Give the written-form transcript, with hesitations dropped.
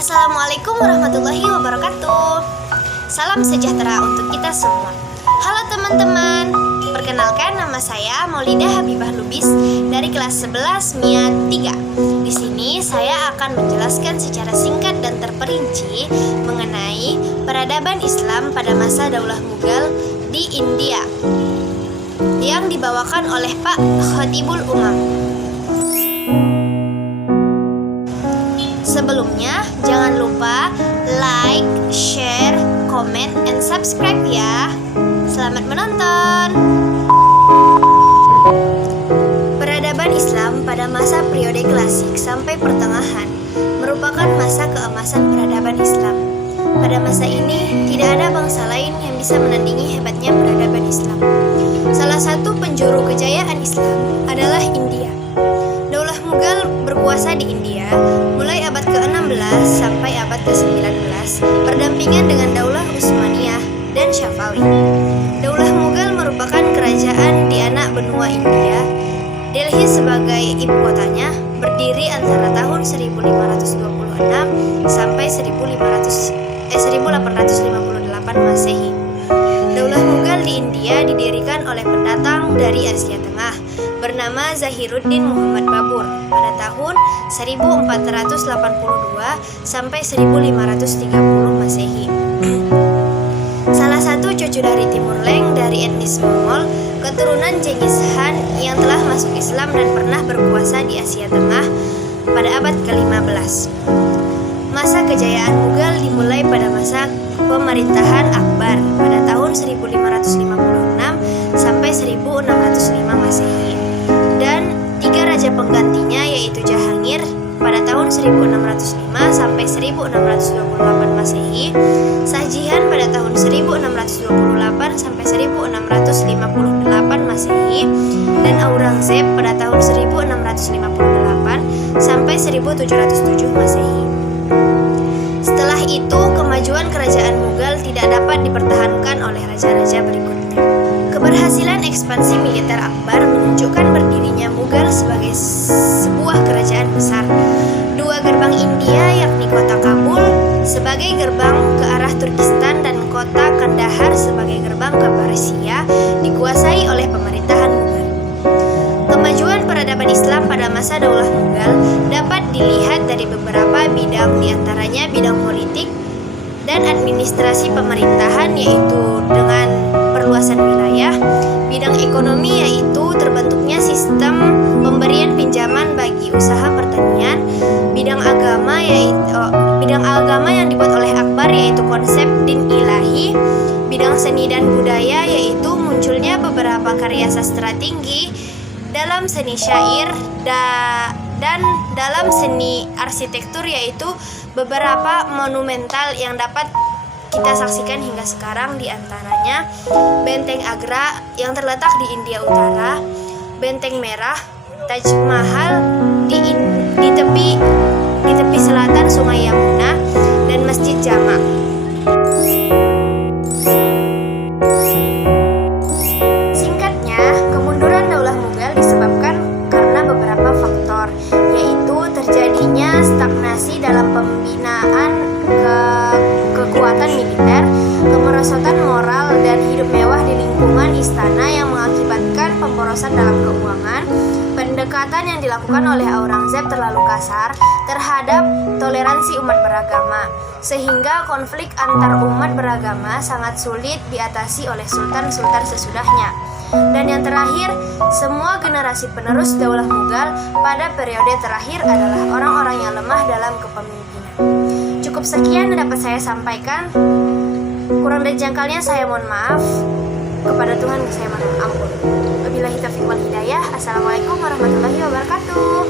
Assalamualaikum warahmatullahi wabarakatuh. Salam sejahtera untuk kita semua. Halo teman-teman, perkenalkan nama saya Maulidah Habibah Lubis dari kelas 11 MIA 3. Di sini saya akan menjelaskan secara singkat dan terperinci mengenai peradaban Islam pada masa Daulah Mughal di India yang dibawakan oleh Pak Khatibul Umam. Sebelumnya, jangan lupa like, share, comment, and subscribe ya. Selamat menonton. Peradaban Islam pada masa periode klasik sampai pertengahan merupakan masa keemasan peradaban Islam. Pada masa ini, tidak ada bangsa lain yang bisa menandingi hebatnya peradaban Islam. Salah satu penjuru kejayaan Islam adalah India. Daulah Mughal berkuasa di India mulai abad ke-16 sampai abad ke-19 berdampingan dengan Daulah Utsmaniyah dan Syafawi. Daulah Mughal merupakan kerajaan di anak benua India. Delhi sebagai ibu kotanya berdiri antara tahun 1526 sampai 1858 Masehi. Daulah Mughal di India didirikan oleh pendatang dari Asia Tengah bernama Zahiruddin Muhammad Babur pada tahun 1482 sampai 1530 Masehi. Salah satu cucu dari Timur Leng dari etnis Mongol, keturunan Genghis Khan yang telah masuk Islam dan pernah berkuasa di Asia Tengah pada abad ke-15. Masa kejayaan Mughal dimulai pada masa pemerintahan Akbar pada tahun 1556 sampai 1605 Masehi dan tiga raja penggantinya yaitu Jahangir pada tahun 1605 sampai 1628 Masehi, Shah Jahan pada tahun 1628 sampai 1658 Masehi, dan Aurangzeb pada tahun 1658 sampai 1707 Masehi. Setelah itu, kemajuan kerajaan Mughal tidak dapat dipertahankan oleh raja-raja berikutnya. Keberhasilan ekspansi militer Akbar menunjukkan berdirinya Mughal sebagai sebuah kerajaan besar. Dua gerbang India yakni kota Kabul sebagai gerbang ke arah Turkistan dan kota Kandahar sebagai gerbang ke Persia dikuasai oleh pemerintahan Mughal. Kemajuan peradaban Islam pada masa Daulah Mughal dapat dilihat dari beberapa bidang, diantaranya bidang politik dan administrasi pemerintahan yaitu dengan perluasan wilayah, bidang ekonomi yaitu terbentuknya sistem pemberian pinjaman bagi usaha pertanian, bidang agama yang dibuat oleh Akbar yaitu konsep din ilahi, bidang seni dan budaya yaitu munculnya beberapa karya sastra tinggi dalam seni syair dan dalam seni arsitektur yaitu beberapa monumental yang dapat kita saksikan hingga sekarang, diantaranya Benteng Agra yang terletak di India Utara, Benteng Merah, Taj Mahal di tepi selatan Sungai Yamuna, dan Masjid Jama. Singkatnya, kemunduran Daulah Mughal disebabkan karena beberapa faktor, yaitu terjadinya stagnasi dalam pembinaan kekuatan militer, kemerosotan moral, dan hidup mewah di lingkungan istana yang mengakibatkan pemborosan dalam keuangan. Pendekatan yang dilakukan oleh Aurangzeb terlalu kasar terhadap toleransi umat beragama, sehingga konflik antar umat beragama sangat sulit diatasi oleh sultan-sultan sesudahnya. Dan yang terakhir, semua generasi penerus Daulah Mughal pada periode terakhir adalah orang-orang yang lemah dalam kepemimpinan. Cukup sekian yang dapat saya sampaikan. Kurang dan jangkalnya saya mohon maaf. Kepada Tuhan saya mohon ampun. Wabillahi taufiq wal hidayah. Assalamualaikum warahmatullahi wabarakatuh.